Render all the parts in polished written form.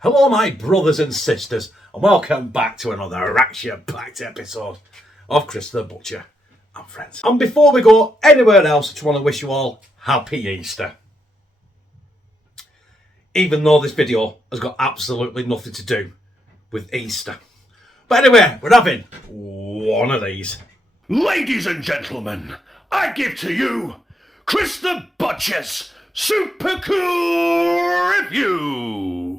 Hello my brothers and sisters, and welcome back to another action-packed episode of Chris the Butcher and Friends. And before we go anywhere else, I just want to wish you all Happy Easter. Even though this video has got absolutely nothing to do with Easter. But anyway, we're having one of these. Ladies and gentlemen, I give to you Chris the Butcher's Super Cool Review.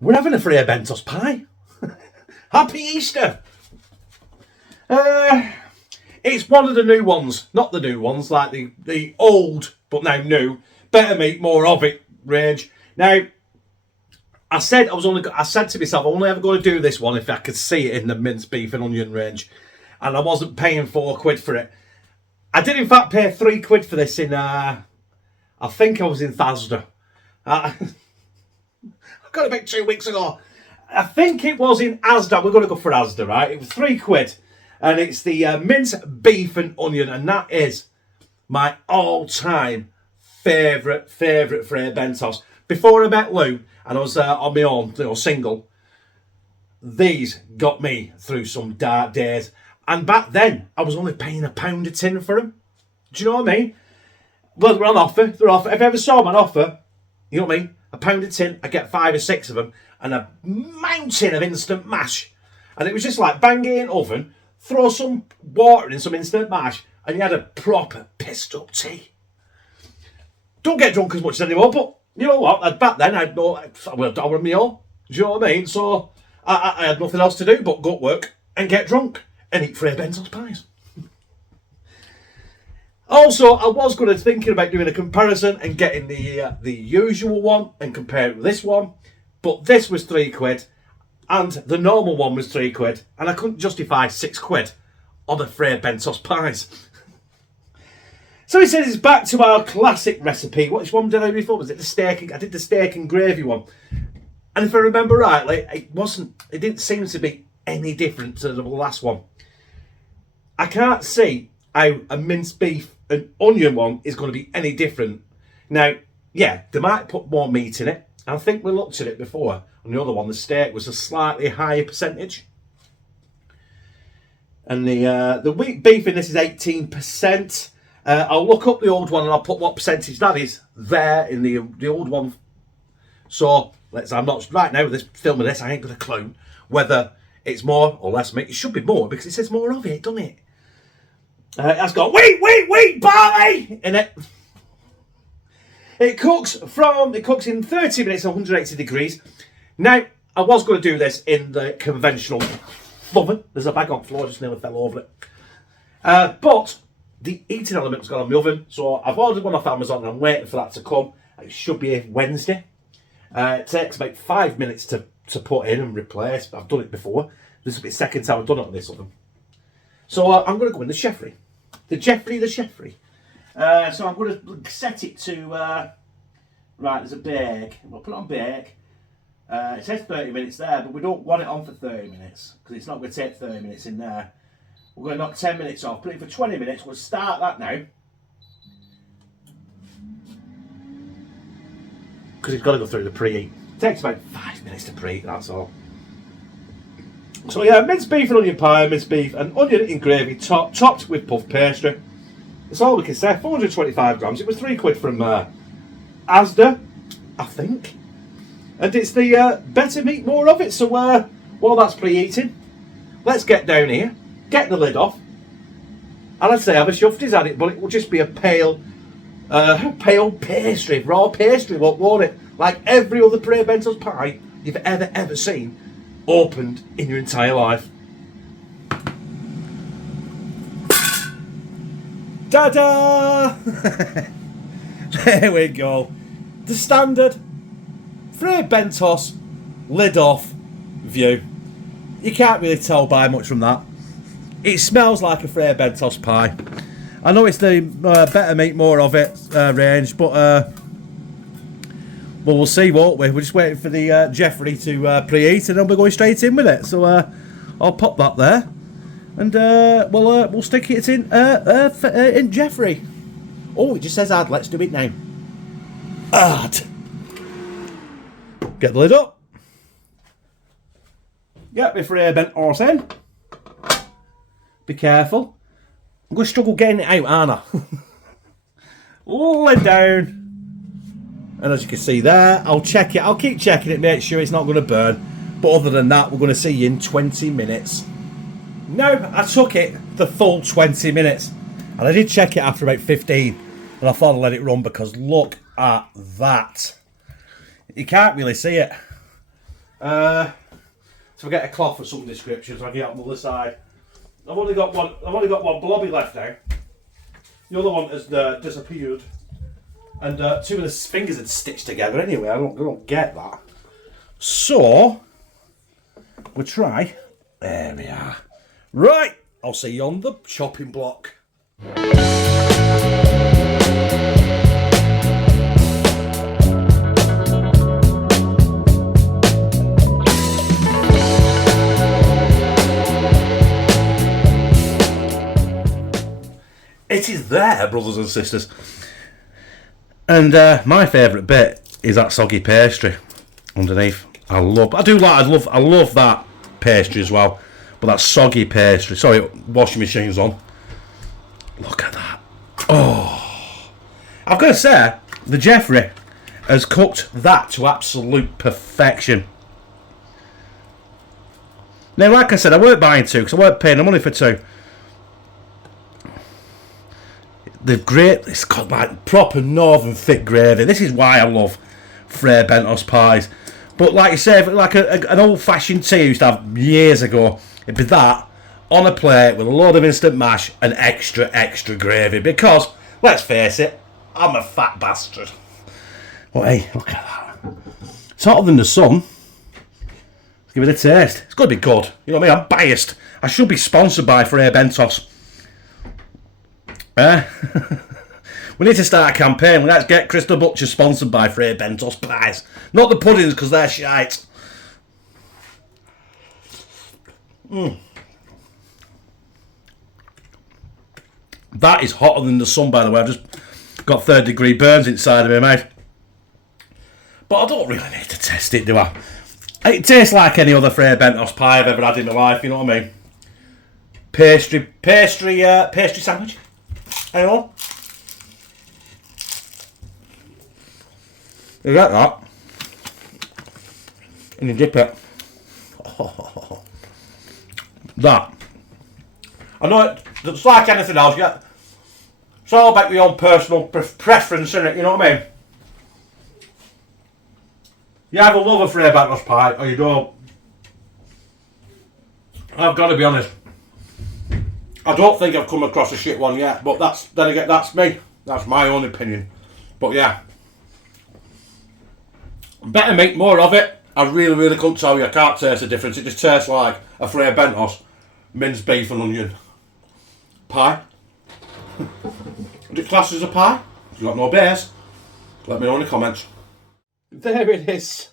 We're having a Fray Bentos pie. Happy Easter. It's one of the new ones, not the new ones, like the old but now new, better meat, more of it range. Now, I said to myself, I'm only ever going to do this one if I could see it in the minced beef and onion range, and I wasn't paying £4 for it. I did in fact pay £3 for this in, I think I was in Asda. I got it about 2 weeks ago. I think it was in Asda. We're going to go for Asda, right? It was £3, and it's the minced beef and onion, and that is my all-time favourite Fray Bentos. Before I met Lou, and I was on my own, single, these got me through some dark days. And back then, I was only paying £1 a tin for them. Do you know what I mean? Well, they're on offer. They're offer. If I ever saw them on offer, you know what I mean? £1 a tin, I get 5 or 6 of them, and a mountain of instant mash. And it was just like bang it in oven, throw some water in some instant mash, and you had a proper pissed up tea. Don't get drunk as much anymore, but you know what? Back then, I was on my own. Do you know what I mean? So I had nothing else to do but go to work and get drunk and eat Fray Bentos pies. Also, I was thinking about doing a comparison and getting the usual one and compare it with this one, but this was £3 and the normal one was £3, and I couldn't justify £6 on the Fray Bentos pies. So he says it's back to our classic recipe. Which one did I do before? Was it the steak? I did the steak and gravy one, and if I remember rightly, it didn't seem to be any different to the last one. I can't see how a minced beef and onion one is going to be any different. Now, yeah, they might put more meat in it. I think we looked at it before. On the other one, the steak was a slightly higher percentage. And the wheat beef in this is 18%. I'll look up the old one and I'll put what percentage that is there in the old one. So, I'm not, right now, filming this, I ain't got a clue whether it's more or less meat. It should be more because it says more of it, doesn't it? It's got wheat barley in it. It cooks in 30 minutes, 180 degrees. Now, I was going to do this in the conventional oven. There's a bag on the floor, just nearly fell over it. But the eating element's gone on the oven, so I've ordered one off Amazon and I'm waiting for that to come. It should be here Wednesday. It takes about 5 minutes to put in and replace. I've done it before. This will be the second time I've done it on this oven. So I'm going to go in the Chefry. The Chefry. So I'm going to set it to, right, there's a bake. We'll put it on bake. It says 30 minutes there, but we don't want it on for 30 minutes because it's not going to take 30 minutes in there. We're going to knock 10 minutes off, put it for 20 minutes. We'll start that now. Because it's got to go through the preheat. It takes about 5 minutes to preheat, that's all. So yeah, minced beef and onion pie, minced beef and onion in gravy, topped with puff pastry. That's all we can say. 425 grams. It was £3 from Asda, I think. And it's the better meat, more of it. So while that's preheating, let's get down here, get the lid off, and I'd say have a shufties at it, but it will just be a pale pastry, raw pastry, won't it? Like every other Fray Bentos pie you've ever seen opened in your entire life. Ta-da! There we go. The standard Fray Bentos lid off view. You can't really tell by much from that. It smells like a Fray Bentos pie. I know it's the better meat, more of it range, but well, we'll see, won't we? We're just waiting for the Jeffrey to preheat, and then we're going straight in with it. So I'll pop that there, and we'll stick it in Jeffrey. Oh, it just says add. Let's do it now. Add. Get the lid up. Get my Fray Bentos in. Be careful. I'm going to struggle getting it out, aren't I? Lid down. And as you can see there, I'll check it. I'll keep checking it, make sure it's not going to burn. But other than that, we're going to see you in 20 minutes. No, I took it the full 20 minutes. And I did check it after about 15. And I thought I'd let it run because look at that. You can't really see it. So I get a cloth of some description so I get on the other side. I've only got one blobby left now. The other one has disappeared. And two of the fingers had stitched together anyway. I don't get that. So we'll try. There we are. Right. I'll see you on the chopping block. It is there, brothers and sisters. And my favourite bit is that soggy pastry underneath. I love that pastry as well. But that soggy pastry. Sorry, washing machine's on. Look at that. Oh. I've got to say, the Jeffrey has cooked that to absolute perfection. Now, like I said, I weren't buying two because I weren't paying the money for two. The great, it's got like proper northern thick gravy. This is why I love Fray Bentos pies. But like you say, like an old-fashioned tea I used to have years ago, it'd be that on a plate with a load of instant mash and extra gravy. Because, let's face it, I'm a fat bastard. But hey, look at that. It's hotter than the sun. Let's give it a taste. It's got to be good. You know what I mean? I'm biased. I should be sponsored by Fray Bentos. We need to start a campaign. Let's get Chris the Butcher sponsored by Fray Bentos pies. Not the puddings, because they're shite. That is hotter than the sun, by the way. I've just got 3rd-degree burns inside of me, mate. But I don't really need to test it, do I? It tastes like any other Fray Bentos pie I've ever had in my life, you know what I mean? Pastry sandwich. Hang on. You get that? And you dip it. Oh, that. I know it's like anything else. It's all about your own personal preference, isn't it? You know what I mean? You either love a Fray Bentos pie or you don't. I've got to be honest. I don't think I've come across a shit one yet, but that's me. That's my own opinion. But yeah. Better make more of it. I really couldn't tell you. I can't taste the difference. It just tastes like a Fray Bentos minced beef and onion pie. Is it classed as a pie? If you've got no base, let me know in the comments. There it is.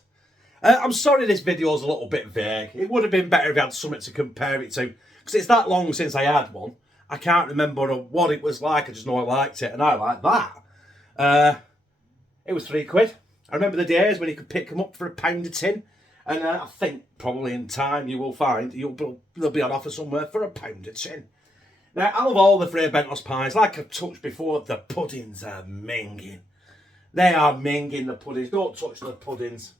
I'm sorry this video's a little bit vague. It would have been better if I had something to compare it to. Because it's that long since I had one. I can't remember what it was like. I just know I liked it. And I like that. It was £3. I remember the days when you could pick them up for £1 a tin. And I think probably in time you will find they'll be on offer somewhere for £1 a tin. Now, out of all the Fray Bentos pies, like I've touched before, the puddings are minging. They are minging, the puddings. Don't touch the puddings.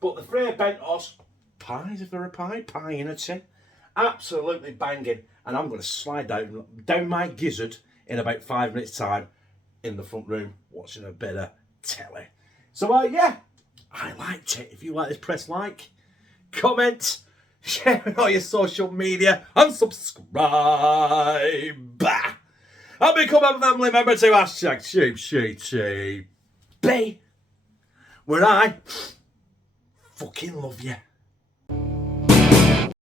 But the Fray Bentos pies, if they're a pie in a tin, absolutely banging. And I'm going to slide down my gizzard in about 5 minutes' time in the front room watching a bit of telly. So, yeah, I liked it. If you like this, press like, comment, share it on your social media, and subscribe. And become a family member to #CheapSheep, where I fucking love you.